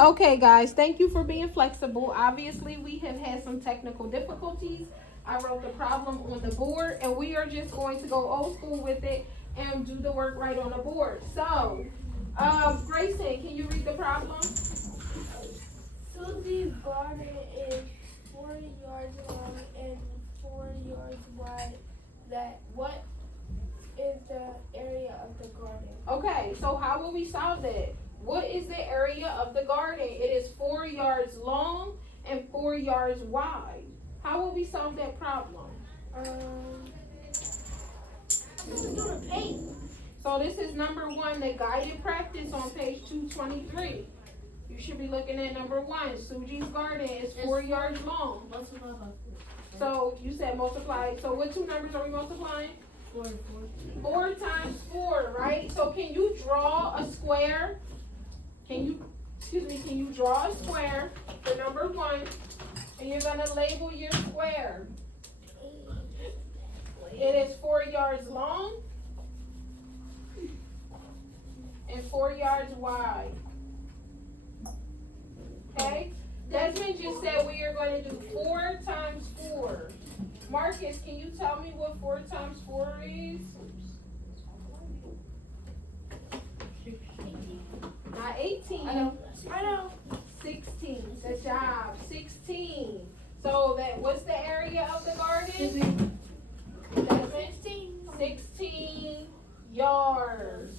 Okay, guys, thank you for being flexible. Obviously, we have had some technical difficulties. I wrote the problem on the board, and we are just going to go old school with it and do the work right on the board. So, Grayson, can you read the problem? Susie's garden is 40 yards long and 4 yards wide. What is the area of the garden? Okay, so how will we solve that? What is the area of the garden? It is 4 yards long and 4 yards wide. How will we solve that problem? Let's do the paint. So this is number 1, the guided practice on page 223. You should be looking at number 1. Suji's garden is 4 yards long. Multiply by 4. So you said multiply. So what two numbers are we multiplying? 4 and 4. 4 times 4, right? So can you draw a square? Can you draw a square for number 1? And you're gonna label your square. It is 4 yards long and 4 yards wide. Okay? Desmond just said we are going to do 4 times 4. Marcus, can you tell me what 4 times 4 is? Not 18. I know. 16. Good job. 16. So what's the area of the garden? 16 yards.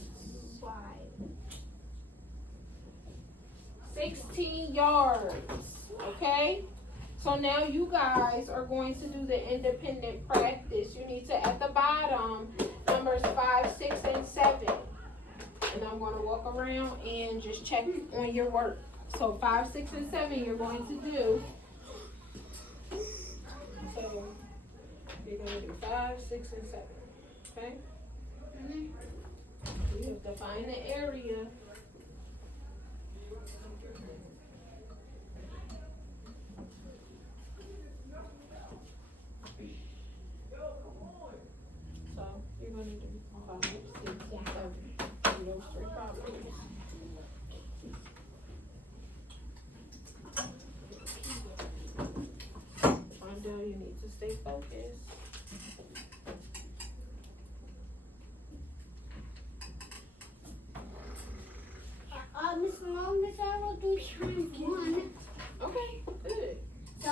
16 yards. Okay? So now you guys are going to do the independent practice. You need to, at the bottom, numbers 5, 6, and 7. And I'm going to walk around and just check on your work. So 5, 6, and 7 you're going to do. So you're going to do 5, 6, and 7. Okay? You have to find the area. So you're going to do 5, 6, and 7. Do those 3 problems. Rondo, you need to stay focused. Miss Long, Miss I will do times 1. Okay, good. So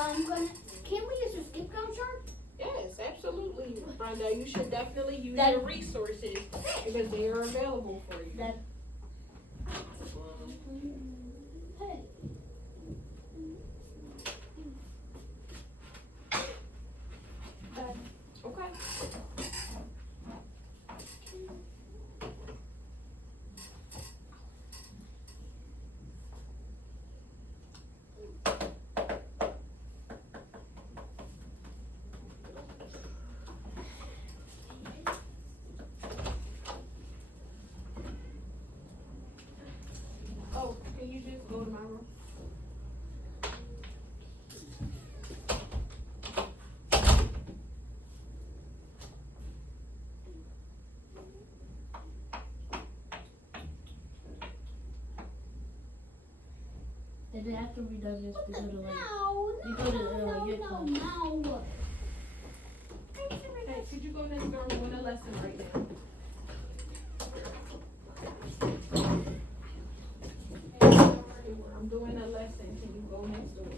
can we use a skip count chart? Yes, absolutely, Brenda. You should definitely use your resources because they are available for you. Hey. Okay. Oh, can you just go to my room? Did it have to be done this because of your class? Hey, could you go next door? We're in a lesson right now. I'm doing a lesson. Can you go next door?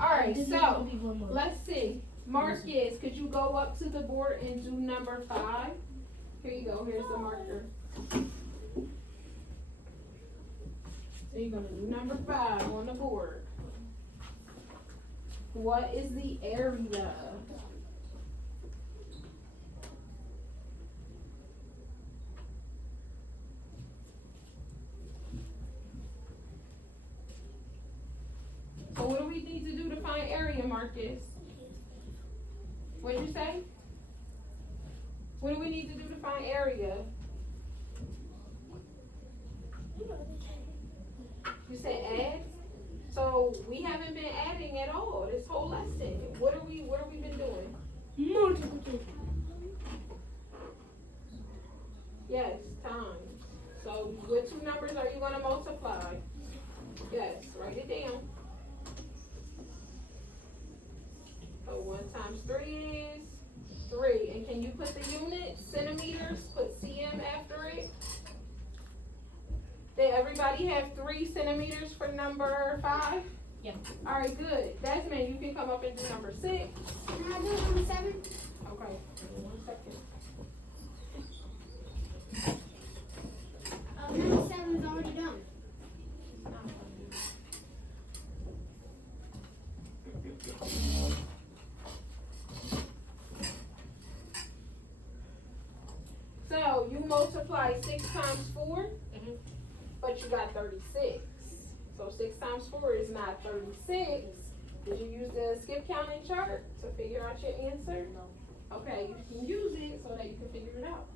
All right, so let's see. Marcus, could you go up to the board and do number 5? Here you go. Here's the marker. So you're going to do number 5 on the board. What is the area? So what do we need to do to find area, Marcus? What'd you say? What do we need to do to find area? You said add? So we haven't been adding at all this whole lesson. What have we been doing? Multiplication. Yes, times. So what 2 numbers are you gonna multiply? Yes, write it down. So 1 times 3 is 3. And can you put the units, centimeters, put cm after it? Did everybody have 3 centimeters for number 5? Yep. Alright, good. Desmond, you can come up and do number 6. Can I do number 7? Okay, 1 second. Number 7 is already done. So you multiply 6 times 4, Mhm. but you got 36. So 6 times 4 is not 36. Did you use the skip counting chart to figure out your answer? No. Okay, you can use it so that you can figure it out.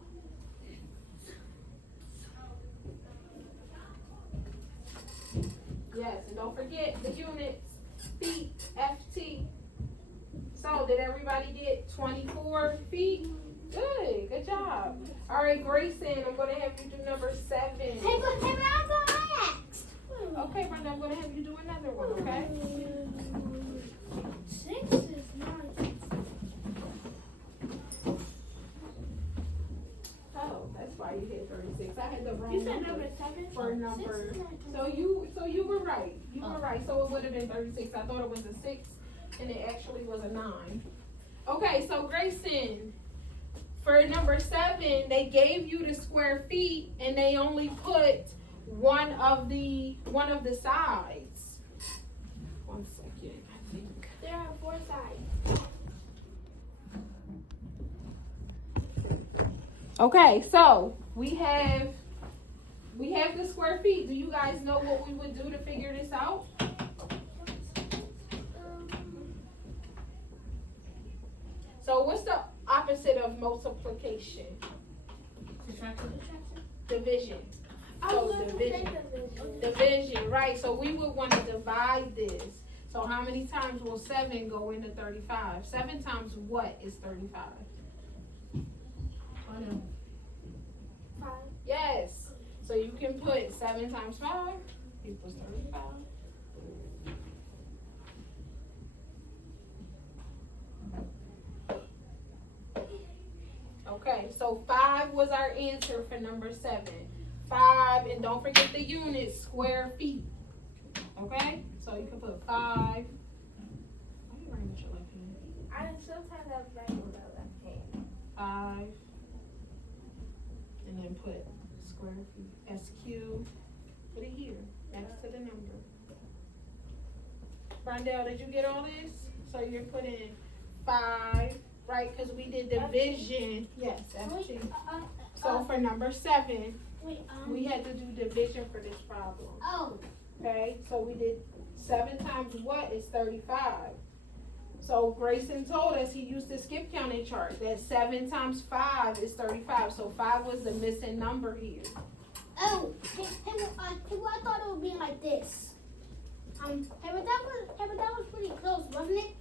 Yes, and don't forget the units, feet, FT. So did everybody get 24 feet? Good job. All right, Grayson, I'm gonna have you do number 7. Hey, but I'm gonna ask. Okay, Brenda, I'm gonna have you do another one, okay? 6 is not. Oh, that's why you hit 36. I had the wrong You said number number 7? for number. So you were right. You were right. So it would have been 36. I thought it was a 6, and it actually was a 9. Okay, so Grayson, for number 7, they gave you the square feet, and they only put one of the sides. 1 second, I think. There are 4 sides. Okay, so we have the square feet. Do you guys know what we would do to figure this out? So what's the opposite of multiplication? Subtraction. Division. I So was going to say division. division. Division, right. So we would want to divide this. So how many times will 7 go into 35? 7 times what is 35? Oh no. 5. Yes. So you can put 7 times 5 equals 35. Okay, so 5 was our answer for number 7. 5, and don't forget the units, square feet. Okay, so you can put 5. Why are you writing with your left hand? Sometimes I write with my left hand. 5, and then put square feet, SQ, put it here, next to the number. Rondell, did you get all this? So you're putting 5, right, because we did division, yes, FT. So for number 7, we had to do division for this problem, Oh, okay? So we did 7 times what is 35? So Grayson told us he used the skip counting chart, that 7 times 5 is 35. So 5 was the missing number here. oh, hey, I thought it would be like this. Hey, but that was pretty close, wasn't it?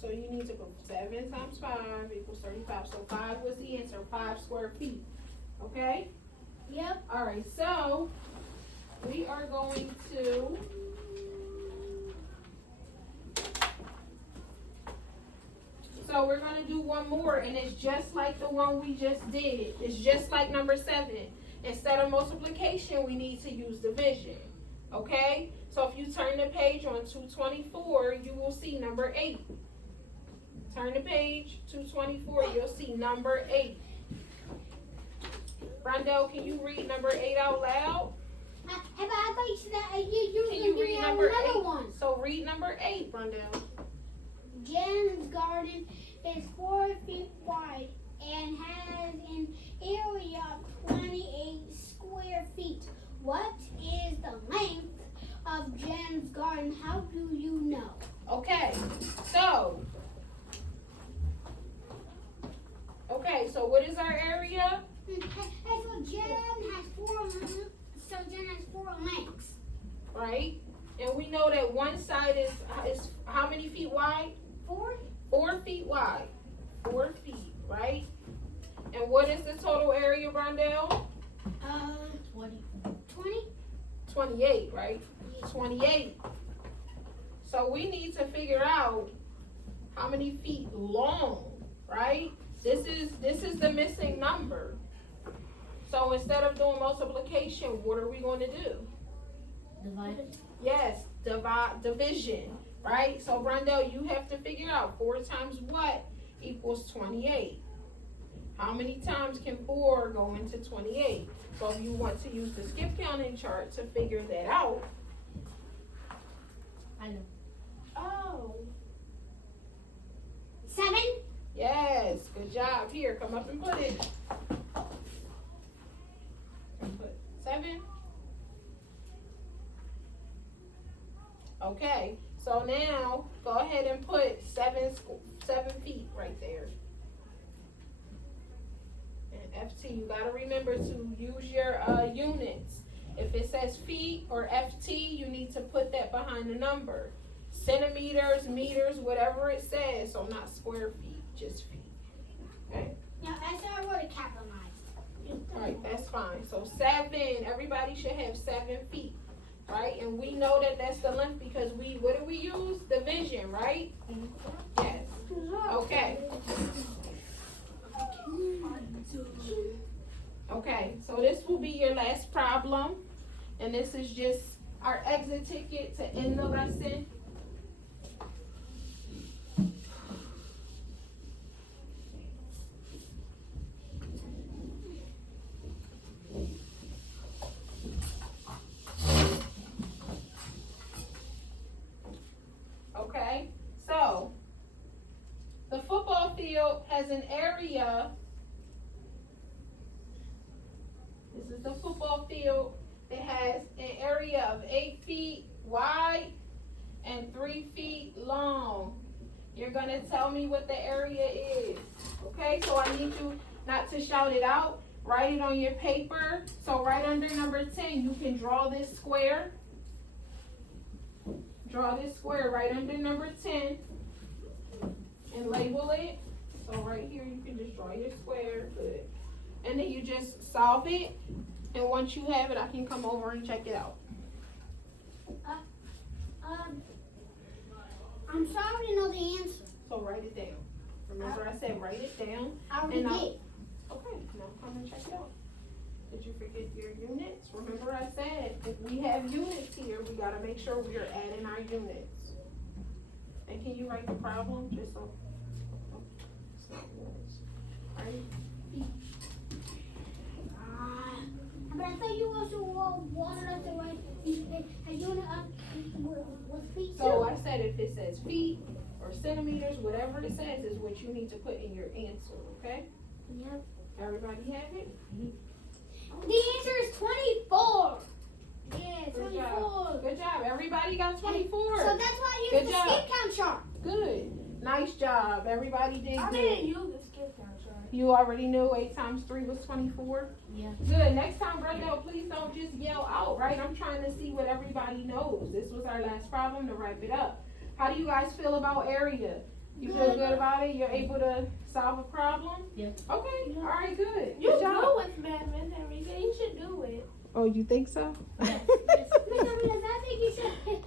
So you need to put 7 times 5 equals 35. So 5 was the answer, 5 square feet. Okay? Yep. All right, so we are going to we're going to do one more, and it's just like the one we just did. It's just like number 7. Instead of multiplication, we need to use division. Okay? So if you turn the page on 224, you will see number 8. Turn the page, 224, you'll see number 8. Rondell, can you read number 8 out loud? Hey, but I thought you said that you Can were you going read to number another 8? one. So read number 8, Rondell. Jen's garden is 4 feet wide and has an area of 28 square feet. What is the length of Jen's garden? How do you know? Okay, so what is our area? So Jen has 4 lengths. Right? And we know that one side is how many feet wide? 4? 4 feet wide. 4 feet, right? And what is the total area, Rondell? 20. 20? 28, right? Yeah. 28. So we need to figure out how many feet long, right? This is the missing number. So instead of doing multiplication, what are we going to do? Divide. Yes, division, right? So Brenda, you have to figure out 4 times what equals 28. How many times can 4 go into 28? So if you want to use the skip counting chart to figure that out. I know. Oh. 7. Yes, good job. Here, come up and put it. Put 7. Okay, so now go ahead and put 7 feet right there. And FT, you gotta remember to use your units. If it says feet or FT, you need to put that behind the number. Centimeters, meters, whatever it says, so not square feet, just feet. Okay? Now, I said I wrote it capitalized. Alright, that's fine. So 7, everybody should have 7 feet, right? And we know that that's the length because what do we use? Division, right? Yes. Okay. Okay, so this will be your last problem. And this is just our exit ticket to end the lesson. Okay, so the football field has an area. This is the football field. It has an area of 8 feet wide and 3 feet long. You're gonna tell me what the area is. Okay, so I need you not to shout it out. Write it on your paper. So right under number 10, you can draw this square. Draw this square right under number 10 and label it. So right here, you can just draw your square. Good. And then you just solve it. And once you have it, I can come over and check it out. I'm sorry, I already know the answer. So write it down. Remember I said write it down. I already And did. Okay, now come and check it out. Did you forget your units? Remember I said if we have units here, we gotta make sure we are adding our units. And can you write the problem just so? It's not yours. Right? But I thought you also wanted us to write a unit up with feet too. So I said if it says feet or centimeters, whatever it says is what you need to put in your answer, okay? Yep. Everybody have it? The answer is 24. Yeah, Good 24. job. Good job. Everybody got 24. So that's why I Good used the job. skip count chart. Good. Nice job. Everybody did I good. didn't use the skip count chart. You already knew 8 times 3 was 24? Yeah. Good. Next time, Brenda, please don't just yell out, right? I'm trying to see what everybody knows. This was our last problem to wrap it up. How do you guys feel about area? You feel good about it? You're able to solve a problem? Yeah. Okay. All right, good. You Good job. know with math and everything. You should do it. Oh, you think so? Yes. Because I think you should